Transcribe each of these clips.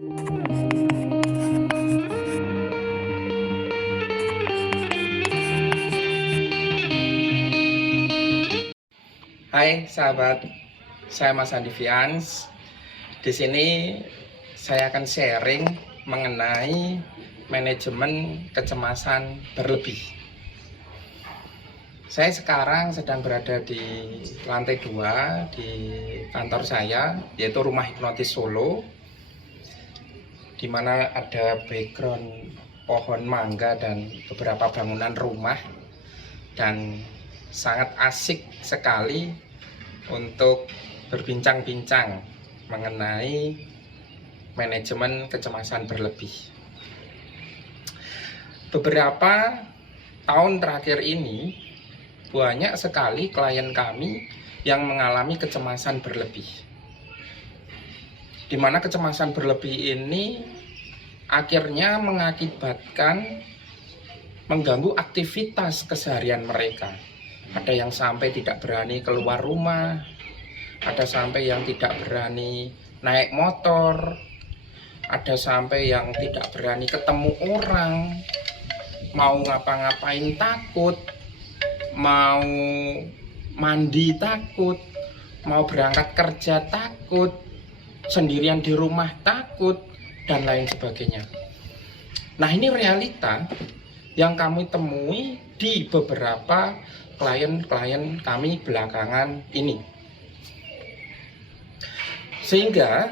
Hai sahabat, saya Mas Andi Fians. Di sini saya akan sharing mengenai manajemen kecemasan berlebih. Saya sekarang sedang berada di lantai 2 di kantor saya, yaitu Rumah Hipnotis Solo, di mana ada background pohon mangga dan beberapa bangunan rumah, dan sangat asik sekali untuk berbincang-bincang mengenai manajemen kecemasan berlebih. Beberapa tahun terakhir ini banyak sekali klien kami yang mengalami kecemasan berlebih, di mana kecemasan berlebih ini akhirnya mengakibatkan mengganggu aktivitas keseharian mereka. Ada yang sampai tidak berani keluar rumah, ada sampai yang tidak berani naik motor, ada sampai yang tidak berani ketemu orang, mau ngapa-ngapain takut, mau mandi takut, mau berangkat kerja takut, sendirian di rumah takut, dan lain sebagainya. Nah, ini realita yang kami temui di beberapa klien-klien kami belakangan ini. Sehingga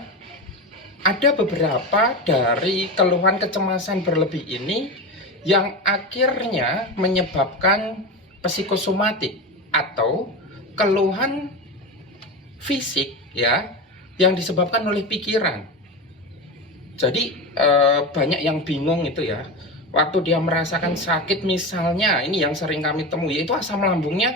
ada beberapa dari keluhan kecemasan berlebih ini yang akhirnya menyebabkan psikosomatik atau keluhan fisik ya, yang disebabkan oleh pikiran. Jadi banyak yang bingung itu ya. Waktu dia merasakan sakit misalnya, ini yang sering kami temui, yaitu asam lambungnya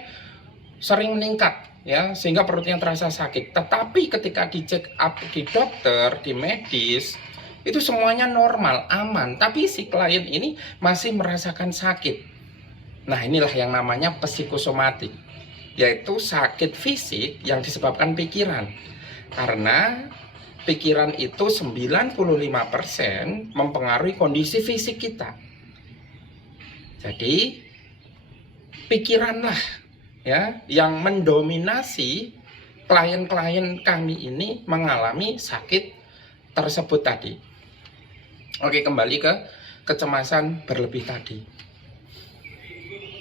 sering meningkat ya, sehingga perutnya terasa sakit. Tetapi ketika dicek up di dokter, di medis, itu semuanya normal, aman. Tapi si klien ini masih merasakan sakit. Nah, inilah yang namanya psikosomatik, yaitu sakit fisik yang disebabkan pikiran. Karena pikiran itu 95% mempengaruhi kondisi fisik kita. Jadi pikiranlah ya yang mendominasi klien-klien kami ini mengalami sakit tersebut tadi. Oke, kembali ke kecemasan berlebih tadi.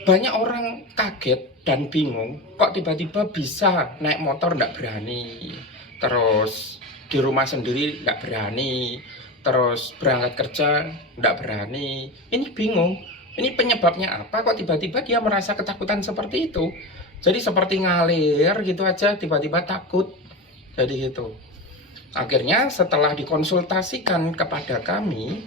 Banyak orang kaget dan bingung, kok tiba-tiba bisa naik motor nggak berani, terus di rumah sendiri nggak berani, terus berangkat kerja nggak berani. Ini bingung, ini penyebabnya apa, kok tiba-tiba dia merasa ketakutan seperti itu. Jadi seperti ngalir gitu aja, tiba-tiba takut. Jadi gitu. Akhirnya setelah dikonsultasikan kepada kami,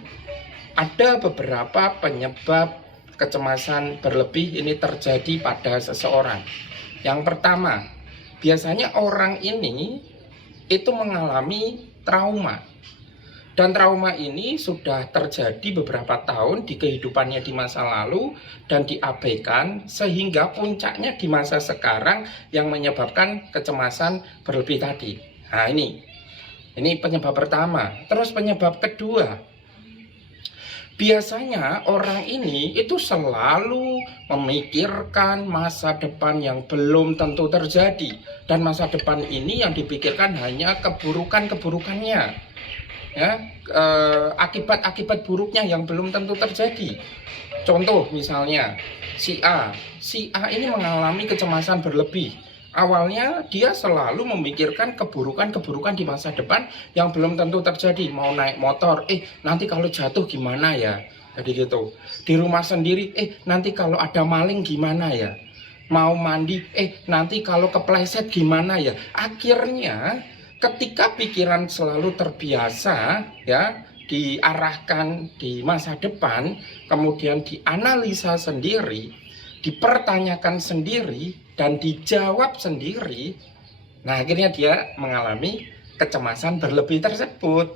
ada beberapa penyebab kecemasan berlebih ini terjadi pada seseorang. Yang pertama, biasanya orang ini itu mengalami trauma, dan trauma ini sudah terjadi beberapa tahun di kehidupannya di masa lalu dan diabaikan, sehingga puncaknya di masa sekarang yang menyebabkan kecemasan berlebih tadi. Nah, ini penyebab pertama. Terus penyebab kedua, biasanya orang ini itu selalu memikirkan masa depan yang belum tentu terjadi, dan masa depan ini yang dipikirkan hanya keburukan-keburukannya ya, akibat-akibat buruknya yang belum tentu terjadi. Contoh misalnya si A ini mengalami kecemasan berlebih. Awalnya dia selalu memikirkan keburukan-keburukan di masa depan yang belum tentu terjadi. Mau naik motor, nanti kalau jatuh gimana ya? Jadi gitu. Di rumah sendiri, nanti kalau ada maling gimana ya? Mau mandi, nanti kalau kepleset gimana ya? Akhirnya ketika pikiran selalu terbiasa ya diarahkan di masa depan, kemudian dianalisa sendiri, dipertanyakan sendiri, dan dijawab sendiri, nah akhirnya dia mengalami kecemasan berlebih tersebut.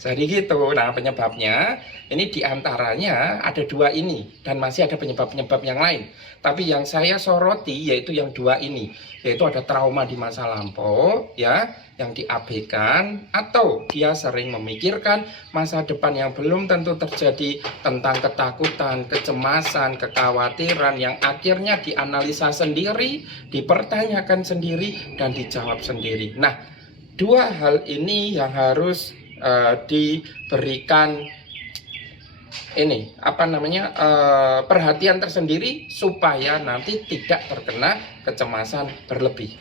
Jadi gitu. Nah, penyebabnya ini diantaranya ada dua ini dan masih ada penyebab-penyebab yang lain. Tapi yang saya soroti yaitu yang dua ini, yaitu ada trauma di masa lampau ya, yang diabaikan atau dia sering memikirkan masa depan yang belum tentu terjadi, tentang ketakutan, kecemasan, kekhawatiran yang akhirnya dianalisa sendiri, dipertanyakan sendiri dan dijawab sendiri. Nah, dua hal ini yang harus diberikan perhatian tersendiri supaya nanti tidak terkena kecemasan berlebih.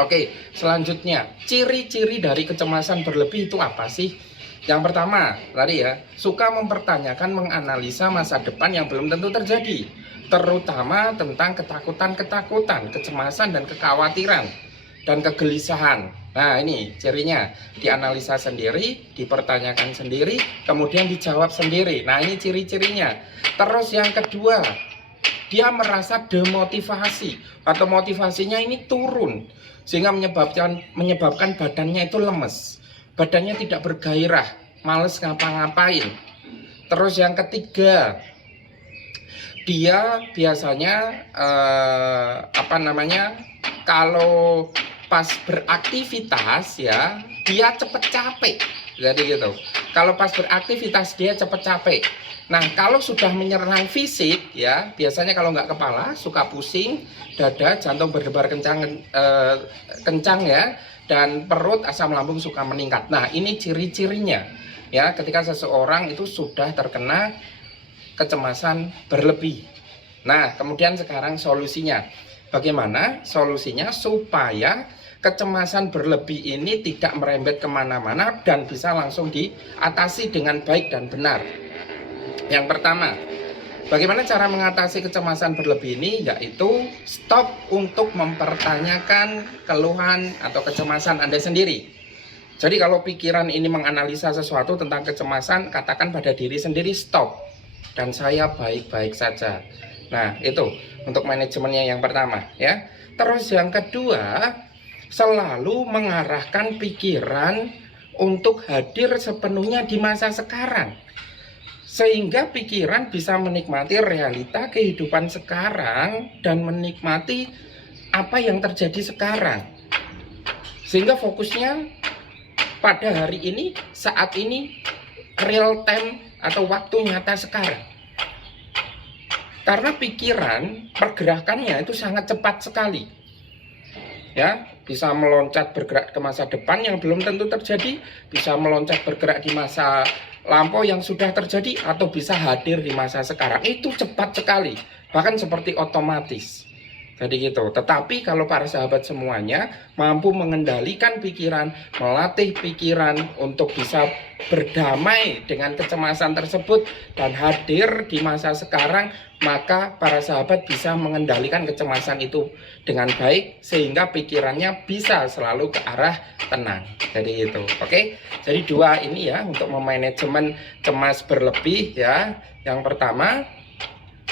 Oke, selanjutnya ciri-ciri dari kecemasan berlebih itu apa sih? Yang pertama tadi ya, suka mempertanyakan, menganalisa masa depan yang belum tentu terjadi, terutama tentang ketakutan, kecemasan dan kekhawatiran dan kegelisahan. Nah, ini cirinya, dianalisa sendiri, dipertanyakan sendiri, kemudian dijawab sendiri. Nah, ini ciri-cirinya. Terus yang kedua, dia merasa demotivasi atau motivasinya ini turun, sehingga menyebabkan badannya itu lemes, badannya tidak bergairah, males ngapa-ngapain. Terus yang ketiga, dia biasanya kalau pas beraktivitas ya, dia cepet capek. Jadi gitu. Kalau pas beraktivitas dia cepet capek. Nah, kalau sudah menyerang fisik ya, biasanya kalau nggak kepala suka pusing, dada, jantung berdebar kencang ya, dan perut, asam lambung suka meningkat. Nah, ini ciri-cirinya ya, ketika seseorang itu sudah terkena kecemasan berlebih. Nah, kemudian sekarang solusinya. Bagaimana solusinya supaya kecemasan berlebih ini tidak merembet kemana-mana dan bisa langsung diatasi dengan baik dan benar? Yang pertama, bagaimana cara mengatasi kecemasan berlebih ini? Yaitu stop untuk mempertanyakan keluhan atau kecemasan Anda sendiri. Jadi kalau pikiran ini menganalisa sesuatu tentang kecemasan, katakan pada diri sendiri, stop, dan saya baik-baik saja. Nah, itu untuk manajemennya yang pertama ya. Terus yang kedua, selalu mengarahkan pikiran untuk hadir sepenuhnya di masa sekarang, sehingga pikiran bisa menikmati realita kehidupan sekarang dan menikmati apa yang terjadi sekarang, sehingga fokusnya pada hari ini, saat ini, real time atau waktu nyata sekarang. Karena pikiran pergerakannya itu sangat cepat sekali ya, bisa meloncat bergerak ke masa depan yang belum tentu terjadi, bisa meloncat bergerak di masa lampau yang sudah terjadi, atau bisa hadir di masa sekarang. Itu cepat sekali, bahkan seperti otomatis. Jadi gitu. Tetapi kalau para sahabat semuanya mampu mengendalikan pikiran, melatih pikiran untuk bisa berdamai dengan kecemasan tersebut dan hadir di masa sekarang, maka para sahabat bisa mengendalikan kecemasan itu dengan baik, sehingga pikirannya bisa selalu ke arah tenang. Jadi itu. Oke. Jadi dua ini ya untuk memanajemen cemas berlebih ya. Yang pertama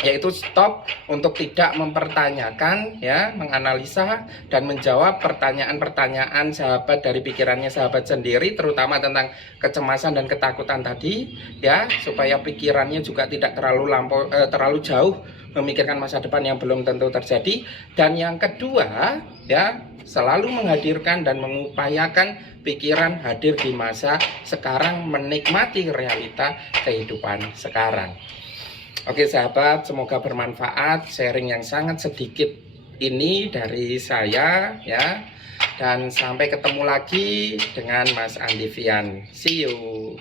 yaitu stop untuk tidak mempertanyakan ya, menganalisa dan menjawab pertanyaan-pertanyaan sahabat dari pikirannya sahabat sendiri, terutama tentang kecemasan dan ketakutan tadi ya, supaya pikirannya juga tidak terlalu jauh memikirkan masa depan yang belum tentu terjadi. Dan yang kedua ya, selalu menghadirkan dan mengupayakan pikiran hadir di masa sekarang, menikmati realita kehidupan sekarang. Oke sahabat, semoga bermanfaat sharing yang sangat sedikit ini dari saya ya. Dan sampai ketemu lagi dengan Mas Andivian. See you.